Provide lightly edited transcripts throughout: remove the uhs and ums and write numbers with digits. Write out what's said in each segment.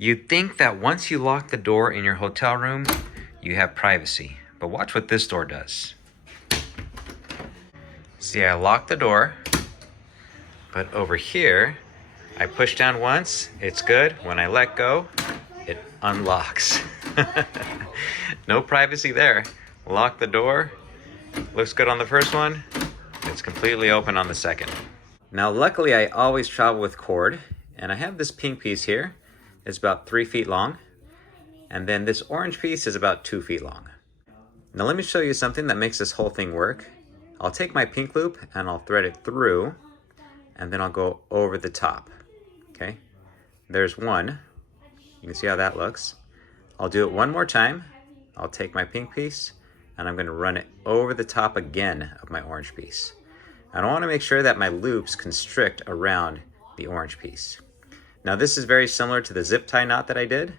You'd think that once you lock the door in your hotel room, you have privacy. But watch what this door does. See, I locked the door, but over here, I push down once, it's good. When I let go, it unlocks. No privacy there. Lock the door, looks good on the first one, it's completely open on the second. Now luckily I always travel with cord, and I have this pink piece here. It's about 3 feet long, and then this orange piece is about 2 feet long. Now let me show you something that makes this whole thing work. I'll take my pink loop and I'll thread it through, and then I'll go over the top. Okay, there's one. You can see how that looks. I'll do it one more time. I'll take my pink piece and I'm going to run it over the top again of my orange piece. And I want to make sure that my loops constrict around the orange piece. Now this is very similar to the zip tie knot that I did,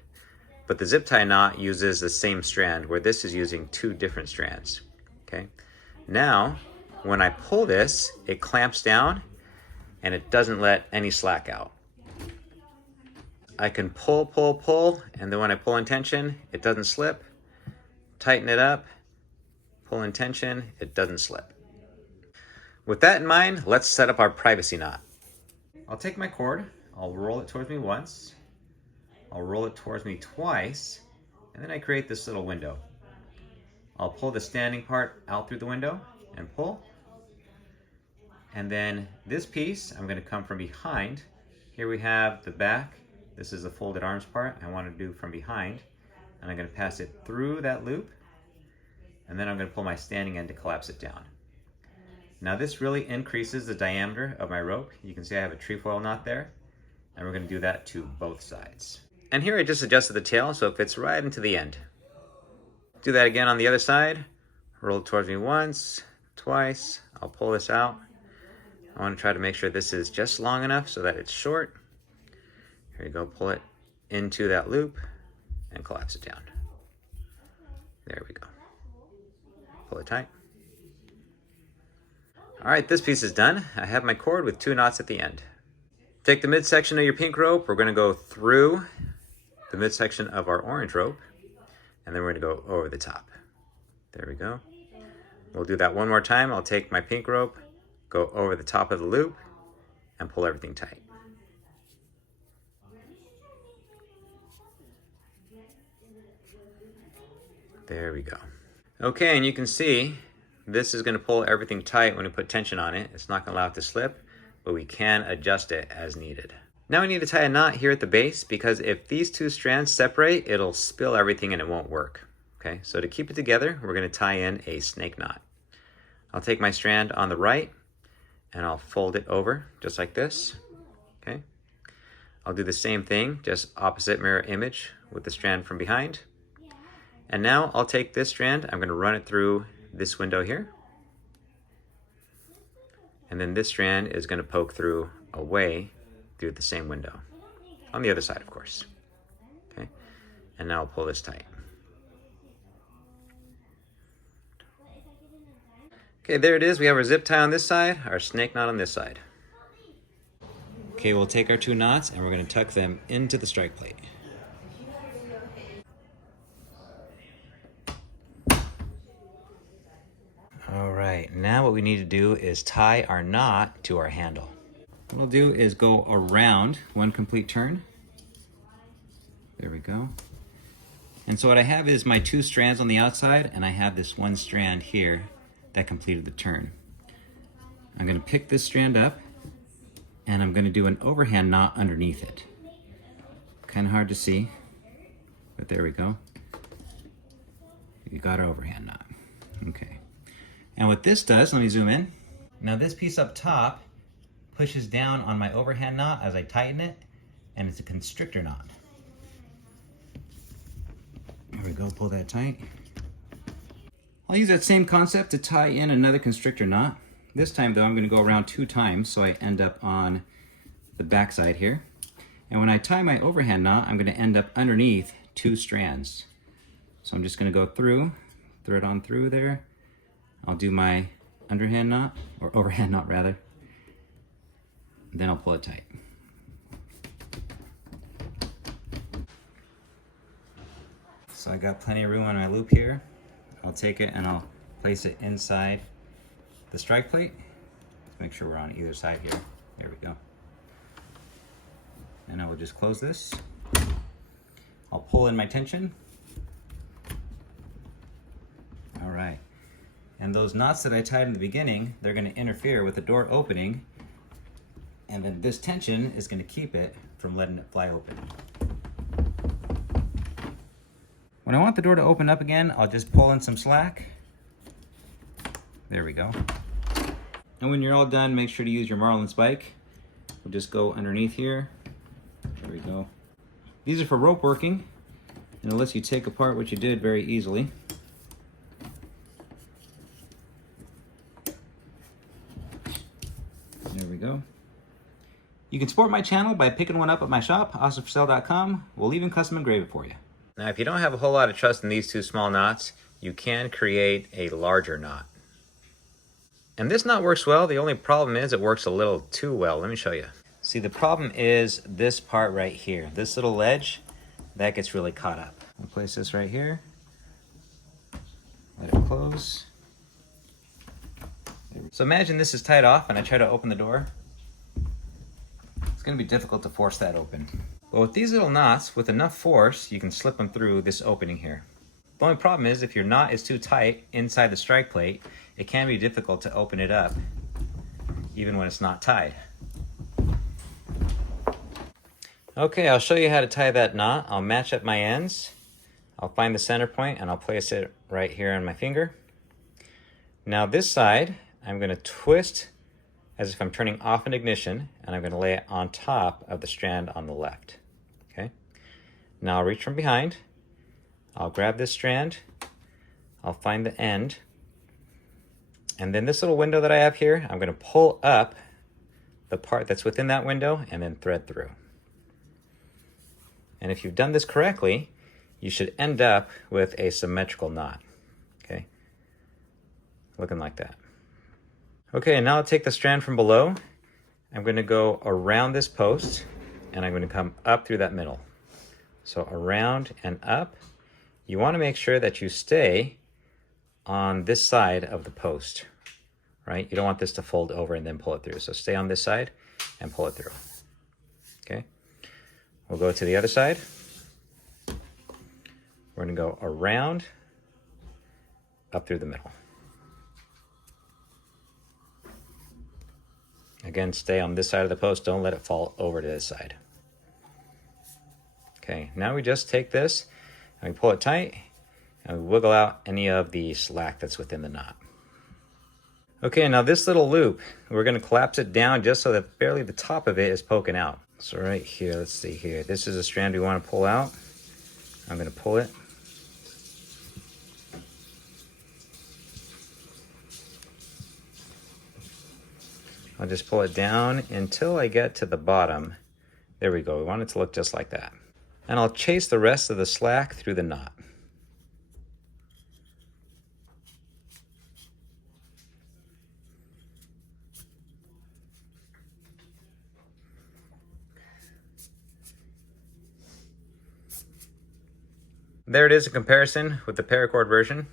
but the zip tie knot uses the same strand, where this is using 2 different strands. Okay, now when I pull this, it clamps down and it doesn't let any slack out. I can pull, pull, pull, and then when I pull in tension, it doesn't slip. Tighten it up, pull in tension, it doesn't slip. With that in mind, let's set up our privacy knot. I'll take my cord, I'll roll it towards me once, I'll roll it towards me twice, and then I create this little window. I'll pull the standing part out through the window and pull. And then this piece, I'm going to come from behind. Here we have the back. This is the folded arms part I want to do from behind. And I'm going to pass it through that loop. And then I'm going to pull my standing end to collapse it down. Now this really increases the diameter of my rope. You can see I have a trefoil knot there. And we're going to do that to both sides. And here I just adjusted the tail so it fits right into the end. Do that again on the other side. Roll it towards me once, twice. I'll pull this out. I want to try to make sure this is just long enough so that it's short. Here you go, pull it into that loop and collapse it down. There we go. Pull it tight. All right, this piece is done. I have my cord with 2 knots at the end. Take the midsection of your pink rope. We're going to go through the midsection of our orange rope, and then we're going to go over the top. There we go. We'll do that one more time. I'll take my pink rope, go over the top of the loop, and pull everything tight. There we go. Okay, and you can see this is going to pull everything tight when we put tension on it. It's not going to allow it to slip, but we can adjust it as needed. Now we need to tie a knot here at the base, because if these 2 strands separate, it'll spill everything and it won't work. Okay, so to keep it together, we're going to tie in a snake knot. I'll take my strand on the right and I'll fold it over just like this. Okay, I'll do the same thing, just opposite mirror image with the strand from behind. And now I'll take this strand, I'm going to run it through this window here. And then this strand is going to poke through away through the same window. On the other side, of course. Okay, and now I'll pull this tight. Okay, there it is. We have our zip tie on this side, our snake knot on this side. Okay, we'll take our 2 knots and we're going to tuck them into the strike plate. All right, now what we need to do is tie our knot to our handle. What we'll do is go around 1 complete turn. There we go. And so what I have is my 2 strands on the outside, and I have this 1 strand here that completed the turn. I'm going to pick this strand up and I'm going to do an overhand knot underneath it. Kind of hard to see, but there we go. You got an overhand knot. Okay. And what this does, let me zoom in. Now this piece up top pushes down on my overhand knot as I tighten it, and it's a constrictor knot. There we go, pull that tight. I'll use that same concept to tie in another constrictor knot. This time though, I'm going to go around 2 times so I end up on the back side here. And when I tie my overhand knot, I'm going to end up underneath 2 strands. So I'm just going to go through, thread on through there. I'll do my underhand knot, or overhand knot rather. Then I'll pull it tight. So I got plenty of room on my loop here. I'll take it and I'll place it inside the strike plate. Make sure we're on either side here. There we go. And I will just close this. I'll pull in my tension. All right. And those knots that I tied in the beginning, they're going to interfere with the door opening. And then this tension is going to keep it from letting it fly open. When I want the door to open up again, I'll just pull in some slack. There we go. And when you're all done, make sure to use your marlin spike. We'll just go underneath here. There we go. These are for rope working, and it lets you take apart what you did very easily. There we go. You can support my channel by picking one up at my shop, awesomeforsale.com. We'll even custom engrave it for you. Now, if you don't have a whole lot of trust in these two small knots, you can create a larger knot. And this knot works well. The only problem is it works a little too well. Let me show you. See, the problem is this part right here. This little ledge, that gets really caught up. I'll place this right here. Let it close. So imagine this is tied off and I try to open the door. It's going to be difficult to force that open. But with these little knots, with enough force, you can slip them through this opening here. The only problem is if your knot is too tight inside the strike plate, it can be difficult to open it up, even when it's not tied. Okay, I'll show you how to tie that knot. I'll match up my ends. I'll find the center point and I'll place it right here on my finger. Now this side, I'm going to twist as if I'm turning off an ignition, and I'm going to lay it on top of the strand on the left. Okay. Now I'll reach from behind. I'll grab this strand. I'll find the end. And then this little window that I have here, I'm going to pull up the part that's within that window and then thread through. And if you've done this correctly, you should end up with a symmetrical knot. Okay. Looking like that. Okay, and now I'll take the strand from below. I'm going to go around this post and I'm going to come up through that middle. So around and up. You want to make sure that you stay on this side of the post, right? You don't want this to fold over and then pull it through. So stay on this side and pull it through. Okay. We'll go to the other side. We're going to go around, up through the middle. Again, stay on this side of the post. Don't let it fall over to this side. Okay, now we just take this and we pull it tight and we wiggle out any of the slack that's within the knot. Okay, now this little loop, we're going to collapse it down just so that barely the top of it is poking out. So right here, let's see here. This is a strand we want to pull out. I'm going to pull it. I'll just pull it down until I get to the bottom. There we go. We want it to look just like that. And I'll chase the rest of the slack through the knot. There it is, a comparison with the paracord version.